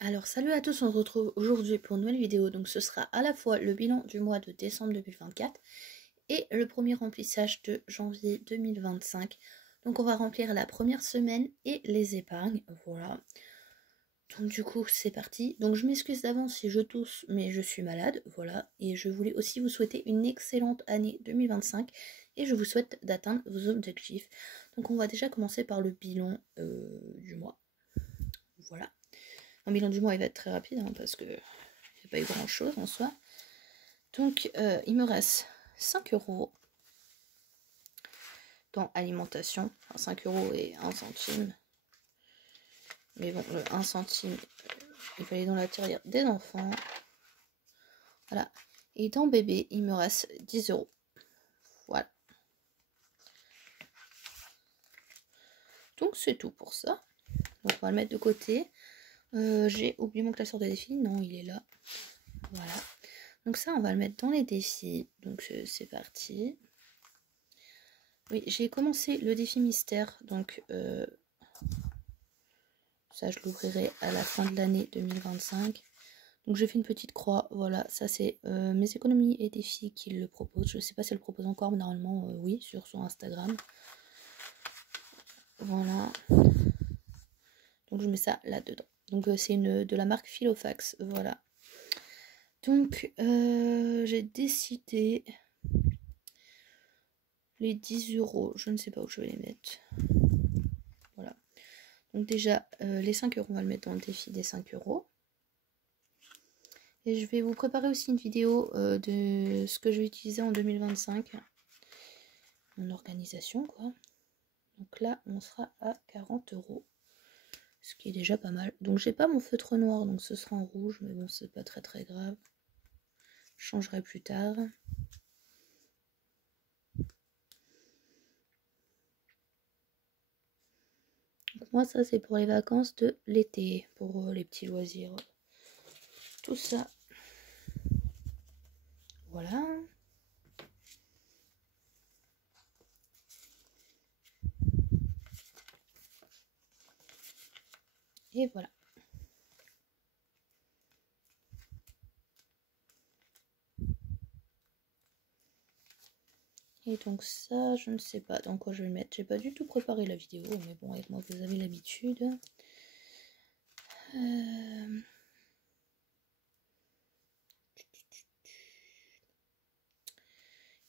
Alors salut à tous, on se retrouve aujourd'hui pour une nouvelle vidéo. Donc ce sera à la fois le bilan du mois de décembre 2024 et le premier remplissage de janvier 2025. Donc on va remplir la première semaine et les épargnes, voilà. Donc du coup c'est parti. Donc je m'excuse d'avance si je tousse, mais je suis malade, voilà. Et je voulais aussi vous souhaiter une excellente année 2025 et je vous souhaite d'atteindre vos objectifs. Donc on va déjà commencer par le bilan du mois, voilà. Un bilan du mois, il va être très rapide, hein, parce que il n'y a pas eu grand chose en soi. Donc, il me reste 5 euros dans alimentation. Enfin, 5 euros et 1 centime. Mais bon, le 1 centime, il fallait dans la tirelire des enfants. Voilà. Et dans bébé, il me reste 10 euros. Voilà. Donc, c'est tout pour ça. Donc, on va le mettre de côté. J'ai oublié mon classeur de défis. Non, il est là. Voilà. Donc ça, on va le mettre dans les défis. Donc, c'est parti. Oui, j'ai commencé le défi mystère, donc ça je l'ouvrirai à la fin de l'année 2025. Donc j'ai fait une petite croix, voilà, ça c'est mes économies et défis qui le proposent. Je sais pas si elle le propose encore, mais normalement oui, sur son Instagram. Voilà. Donc je mets ça là-dedans. Donc c'est une de la marque Filofax, voilà. Donc j'ai décidé les 10 euros, je ne sais pas où je vais les mettre. Voilà. Donc déjà, les 5 euros, on va le mettre dans le défi des 5 euros. Et je vais vous préparer aussi une vidéo de ce que je vais utiliser en 2025. Mon organisation, quoi. Donc là, on sera à 40 euros. Ce qui est déjà pas mal. Donc j'ai pas mon feutre noir, donc ce sera en rouge. Mais bon, c'est pas très très grave. Je changerai plus tard. Donc moi, ça c'est pour les vacances de l'été. Pour les petits loisirs. Tout ça. Voilà. Et voilà. Et donc ça, je ne sais pas dans quoi je vais le mettre. J'ai pas du tout préparé la vidéo, mais bon, avec moi, vous avez l'habitude.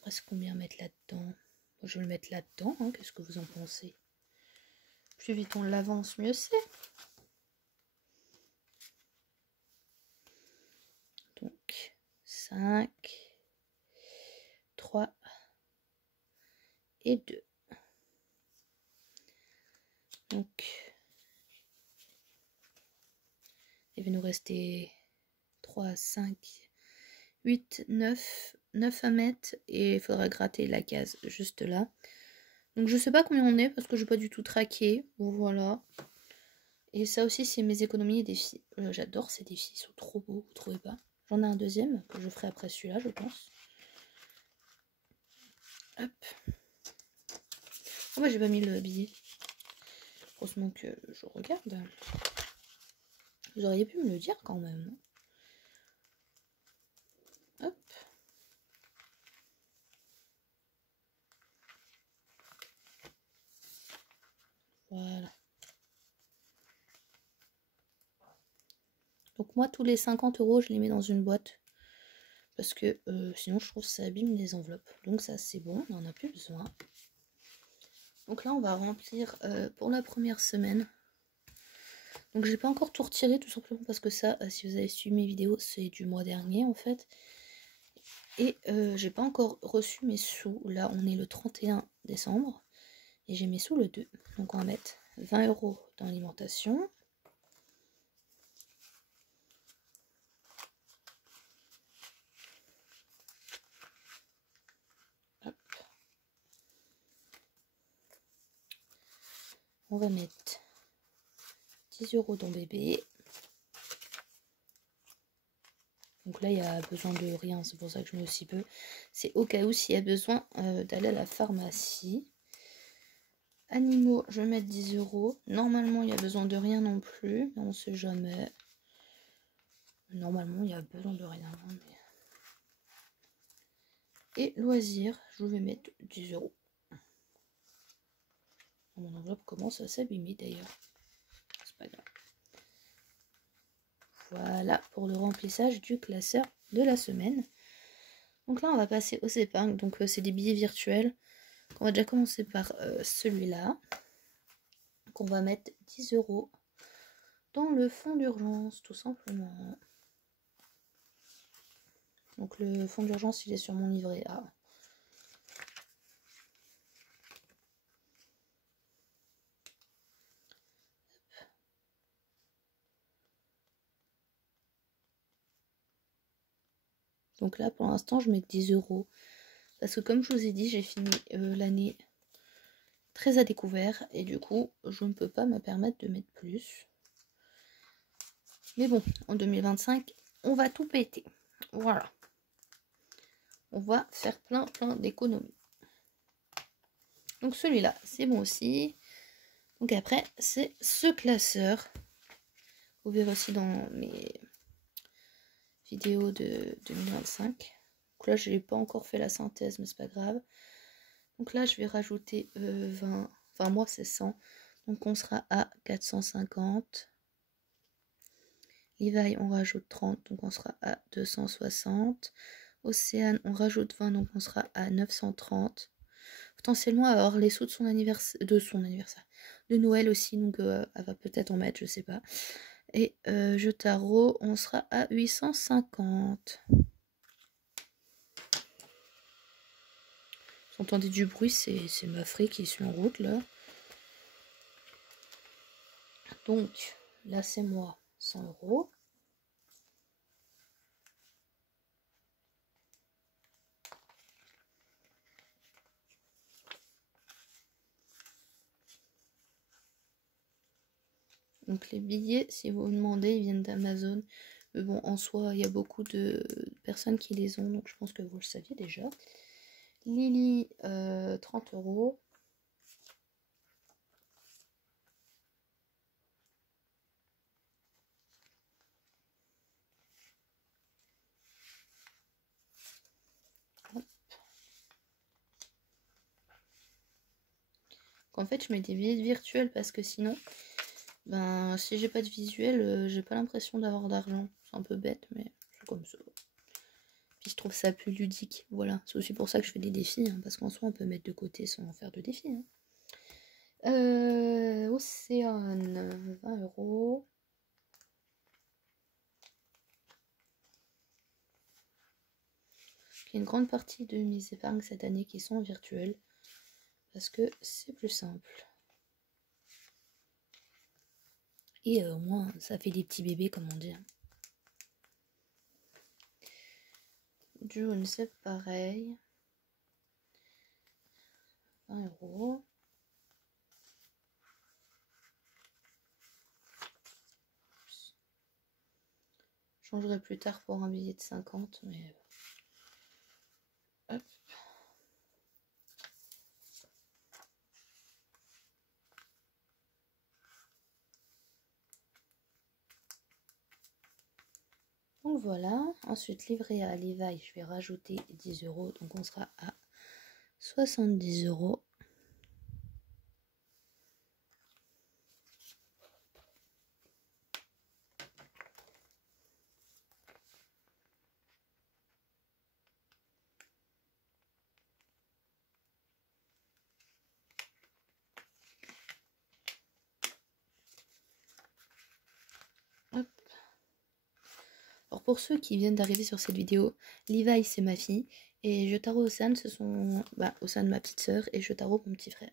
Presque combien mettre là-dedans? Je vais le mettre là-dedans, hein. Qu'est-ce que vous en pensez? Plus vite on l'avance, mieux c'est. Donc 5, 3 et 2. Donc il va nous rester 3, 5, 8, 9 à mettre et il faudra gratter la case juste là. Donc je sais pas combien on est parce que je n'ai pas du tout traqué. Bon, voilà. Et ça aussi c'est mes économies et défis. J'adore ces défis, ils sont trop beaux, vous trouvez pas? J'en ai un deuxième que je ferai après celui-là, je pense. Hop. Oh bah j'ai pas mis le billet. Heureusement que je regarde. Vous auriez pu me le dire quand même. Hop. Voilà. Donc moi, tous les 50 euros, je les mets dans une boîte. Parce que sinon, je trouve que ça abîme les enveloppes. Donc ça, c'est bon, on n'en a plus besoin. Donc là, on va remplir pour la première semaine. Donc j'ai pas encore tout retiré, tout simplement parce que ça, si vous avez suivi mes vidéos, c'est du mois dernier en fait. Et j'ai pas encore reçu mes sous. Là, on est le 31 décembre. Et j'ai mes sous le 2. Donc on va mettre 20 euros dans l'alimentation. On va mettre 10 euros dans bébé. Donc là, il y a besoin de rien, c'est pour ça que je mets aussi peu. C'est au cas où s'il y a besoin d'aller à la pharmacie. Animaux, je vais mettre 10 euros. Normalement, il y a besoin de rien non plus, mais on sait jamais. Normalement, il y a besoin de rien. Hein, mais... Et loisirs, je vais mettre 10 €. Mon enveloppe commence à s'abîmer d'ailleurs. C'est pas grave. Voilà pour le remplissage du classeur de la semaine. Donc là, on va passer aux épingles. Donc c'est des billets virtuels. On va déjà commencer par celui-là. Donc on va mettre 10 € dans le fonds d'urgence, tout simplement. Donc le fonds d'urgence, il est sur mon livret A. Donc là, pour l'instant, je mets 10 €. Parce que comme je vous ai dit, j'ai fini l'année très à découvert. Et du coup, je ne peux pas me permettre de mettre plus. Mais bon, en 2025, on va tout péter. Voilà. On va faire plein d'économies. Donc celui-là, c'est bon aussi. Donc après, c'est ce classeur. Vous verrez aussi dans mes vidéos de 2025. Donc là, je n'ai pas encore fait la synthèse, mais c'est pas grave. Donc là, je vais rajouter 20. Enfin, moi, c'est 100. Donc on sera à 450. Levi, on rajoute 30. Donc on sera à 260. Océane, on rajoute 20. Donc on sera à 930. Potentiellement avoir les sous de son anniversaire. De Noël aussi. Donc elle va peut-être en mettre, je sais pas. Et Jotaro, on sera à 850. Vous entendez du bruit, c'est ma frie qui est en route là. Donc là c'est moi, 100 €. Donc les billets, si vous vous demandez, ils viennent d'Amazon. Mais bon, en soi, il y a beaucoup de personnes qui les ont, donc je pense que vous le saviez déjà. Lily, 30 €. En fait, je mets des billets virtuels parce que sinon, ben, si j'ai pas de visuel, j'ai pas l'impression d'avoir d'argent. C'est un peu bête, mais c'est comme ça. Puis je trouve ça plus ludique. Voilà, c'est aussi pour ça que je fais des défis, hein, parce qu'en soi, on peut mettre de côté sans faire de défis. Hein. Océane, 20 €. J'ai une grande partie de mes épargnes cette année qui sont virtuelles, parce que c'est plus simple. Et au moins, ça fait des petits bébés, comme on dit. June, c'est pareil. 20 €. Je changerai plus tard pour un billet de 50, mais... Hop. Donc voilà, ensuite livret à Levi, je vais rajouter 10 €, donc on sera à 70 €. Hop. Alors pour ceux qui viennent d'arriver sur cette vidéo, Levi c'est ma fille et Jotaro Osan ce sont Osan ma petite sœur et Jotaro mon petit frère.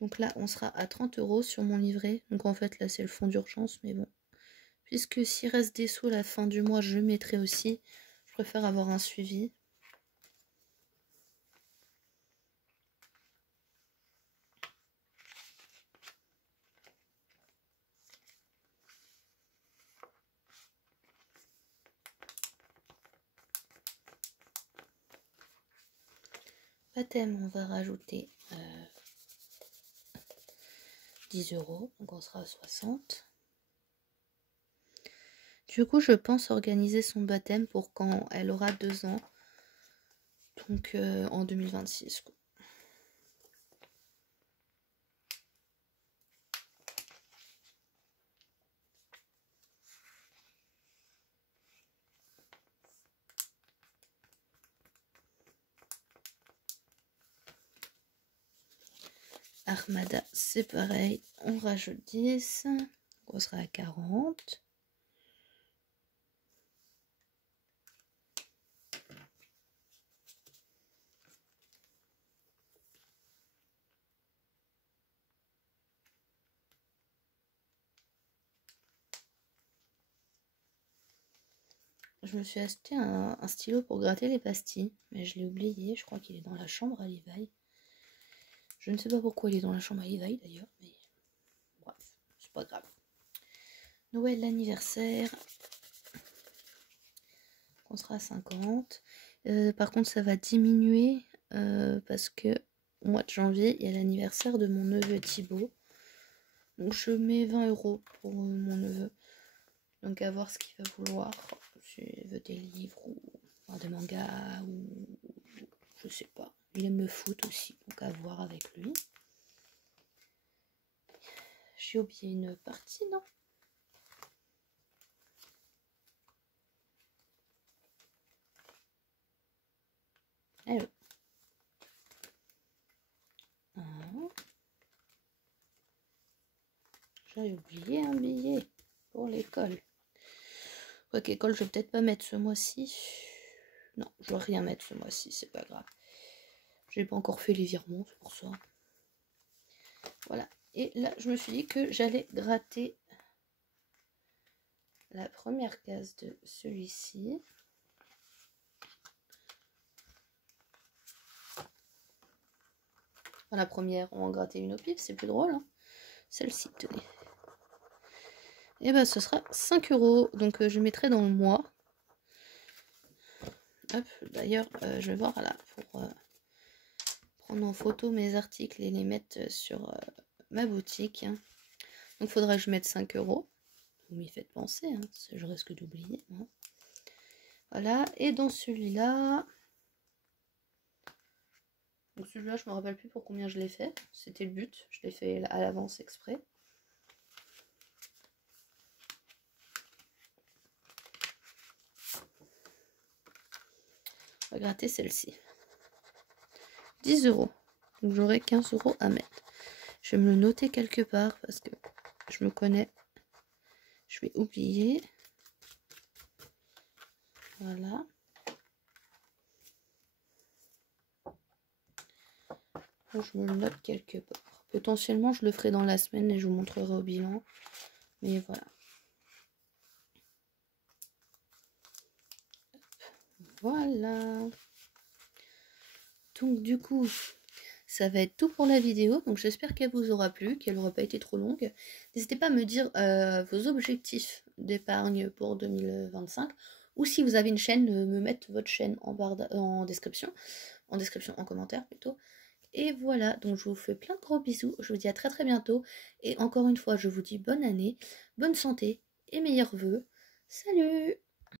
Donc là on sera à 30 € sur mon livret. Donc en fait là c'est le fonds d'urgence mais bon. Puisque s'il reste des sous à la fin du mois je mettrai aussi. Je préfère avoir un suivi. Baptême, on va rajouter 10 €, donc on sera à 60. Du coup, je pense organiser son baptême pour quand elle aura 2 ans. Donc en 2026, quoi. Armada, c'est pareil. On rajoute 10. On sera à 40. Je me suis acheté un stylo pour gratter les pastilles, mais je l'ai oublié. Je crois qu'il est dans la chambre à Levi. Je ne sais pas pourquoi il est dans la chambre à Levi d'ailleurs, mais bref, c'est pas grave. Noël, anniversaire. On sera à 50. Par contre, ça va diminuer parce que au mois de janvier, il y a l'anniversaire de mon neveu Thibaut. Donc je mets 20 € pour mon neveu. Donc à voir ce qu'il va vouloir. S'il veut des livres ou des mangas ou je sais pas. Il aime le foot aussi, donc à voir avec lui. J'ai oublié une partie, non? Allô. J'avais oublié un billet pour l'école. Quoique école, je vais peut-être pas mettre ce mois-ci. Non, je dois rien mettre ce mois-ci, c'est pas grave. J'ai pas encore fait les virements, c'est pour ça. Voilà. Et là, je me suis dit que j'allais gratter la première case de celui-ci. Enfin, la première, on va en gratter une au pif, c'est plus drôle. Hein. Celle-ci, tenez. Et ben, ce sera 5 €. Donc, je mettrai dans le mois. Hop, d'ailleurs, je vais voir là pour prendre en photo mes articles et les mettre sur ma boutique. Donc, il faudra que je mette 5 €. Vous m'y faites penser, hein, je risque d'oublier. Hein. Voilà, et dans celui-là... Donc celui-là, je me rappelle plus pour combien je l'ai fait. C'était le but, je l'ai fait à l'avance exprès. On va gratter celle-ci. 10 €. Donc j'aurai 15 € à mettre. Je vais me le noter quelque part parce que je me connais. Je vais oublier. Voilà. Je me le note quelque part. Potentiellement, je le ferai dans la semaine et je vous montrerai au bilan. Mais voilà. Voilà. Donc du coup, ça va être tout pour la vidéo. Donc j'espère qu'elle vous aura plu, qu'elle n'aura pas été trop longue. N'hésitez pas à me dire vos objectifs d'épargne pour 2025. Ou si vous avez une chaîne, me mettre votre chaîne en description. En commentaire plutôt. Et voilà, donc je vous fais plein de gros bisous. Je vous dis à très très bientôt. Et encore une fois, je vous dis bonne année, bonne santé et meilleurs vœux. Salut!